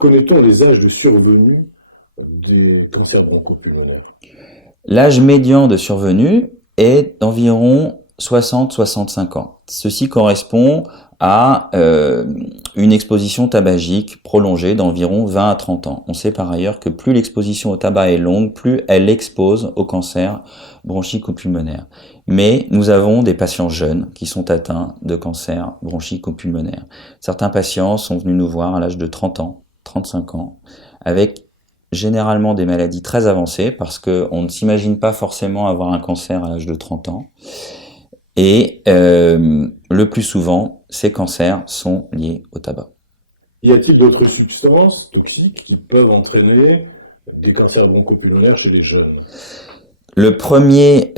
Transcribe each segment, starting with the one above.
Connaît-on les âges de survenue des cancers bronchopulmonaires? L'âge médian de survenue est d'environ 60-65 ans. Ceci correspond à une exposition tabagique prolongée d'environ 20 à 30 ans. On sait par ailleurs que plus l'exposition au tabac est longue, plus elle expose au cancer bronchico-pulmonaire. Mais nous avons des patients jeunes qui sont atteints de cancer bronchico-pulmonaire. Certains patients sont venus nous voir à l'âge de 30 ans, 35 ans, avec généralement des maladies très avancées parce qu'on ne s'imagine pas forcément avoir un cancer à l'âge de 30 ans. Et le plus souvent, ces cancers sont liés au tabac. Y a-t-il d'autres substances toxiques qui peuvent entraîner des cancers bronchopulmonaires chez les jeunes? Le premier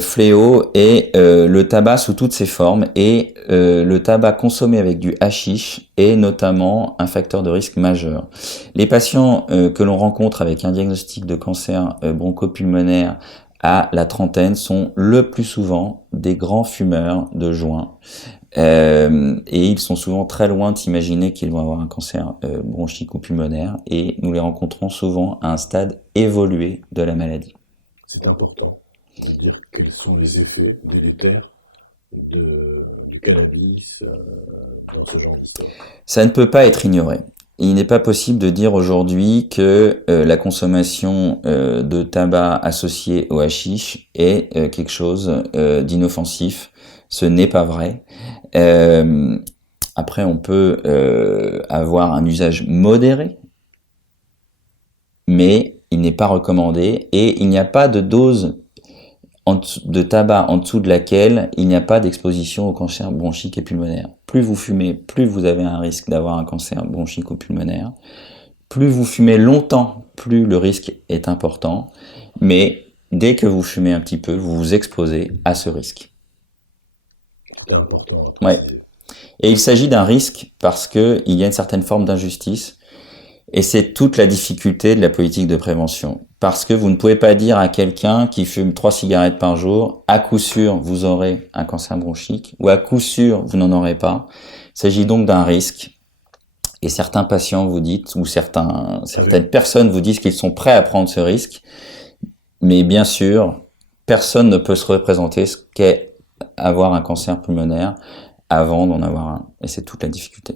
fléau est le tabac sous toutes ses formes et le tabac consommé avec du hashish est notamment un facteur de risque majeur. Les patients que l'on rencontre avec un diagnostic de cancer bronchopulmonaire à la trentaine sont le plus souvent des grands fumeurs de joints. Et ils sont souvent très loin de s'imaginer qu'ils vont avoir un cancer bronchico-pulmonaire et nous les rencontrons souvent à un stade évolué de la maladie. C'est important de dire quels sont les effets délétères du cannabis dans ce genre d'histoire. Ça ne peut pas être ignoré. Il n'est pas possible de dire aujourd'hui que la consommation de tabac associé au hashish est quelque chose d'inoffensif. Ce n'est pas vrai. Euh, Après, on peut avoir un usage modéré, mais il n'est pas recommandé et il n'y a pas de dose de tabac en dessous de laquelle il n'y a pas d'exposition au cancer bronchique et pulmonaire. Plus vous fumez, plus vous avez un risque d'avoir un cancer bronchique ou pulmonaire. Plus vous fumez longtemps, plus le risque est important. Mais dès que vous fumez un petit peu, vous vous exposez à ce risque. C'est important à Ouais. préciser. Et il s'agit d'un risque parce que il y a une certaine forme d'injustice. Et c'est toute la difficulté de la politique de prévention. Parce que vous ne pouvez pas dire à quelqu'un qui fume 3 cigarettes par jour, à coup sûr, vous aurez un cancer bronchique, ou à coup sûr, vous n'en aurez pas. Il s'agit donc d'un risque. Et certains patients vous disent, ou certaines personnes vous disent qu'ils sont prêts à prendre ce risque. Mais bien sûr, personne ne peut se représenter ce qu'est avoir un cancer pulmonaire avant d'en avoir un. Et c'est toute la difficulté.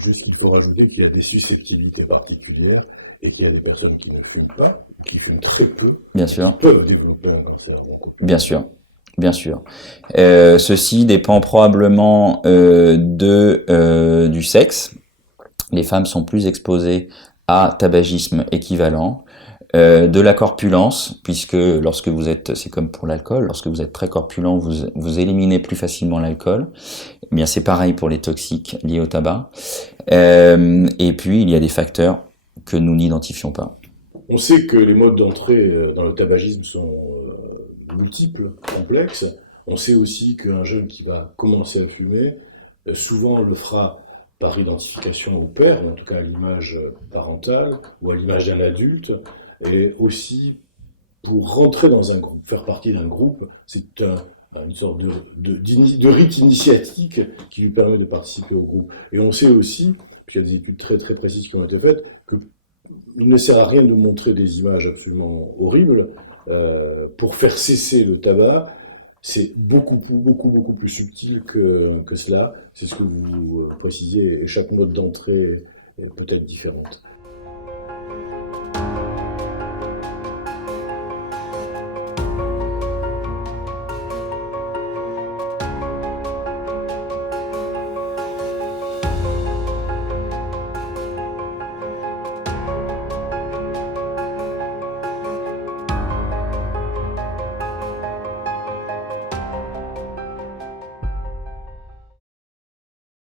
Juste, il faut rajouter qu'il y a des susceptibilités particulières et qu'il y a des personnes qui ne fument pas, qui fument très peu, Bien qui sûr, peuvent développer un cancer bien bronchopulmonaire. sûr. Bien sûr. Ceci dépend probablement du sexe. Les femmes sont plus exposées à tabagisme équivalent, de la corpulence, puisque lorsque vous êtes, c'est comme pour l'alcool, lorsque vous êtes très corpulent, vous éliminez plus facilement l'alcool. Eh bien, c'est pareil pour les toxiques liés au tabac. Et puis, il y a des facteurs que nous n'identifions pas. On sait que les modes d'entrée dans le tabagisme sont multiples, complexes. On sait aussi qu'un jeune qui va commencer à fumer, souvent le fera par identification au père, ou en tout cas à l'image parentale, ou à l'image d'un adulte, et aussi pour rentrer dans un groupe, faire partie d'un groupe, c'est une sorte de rite initiatique qui lui permet de participer au groupe. Et on sait aussi, puis il y a des études très, très précises qui ont été faites, qu'il ne sert à rien de montrer des images absolument horribles pour faire cesser le tabac. C'est beaucoup plus subtil que cela. C'est ce que vous précisiez, et chaque mode d'entrée est peut-être différente.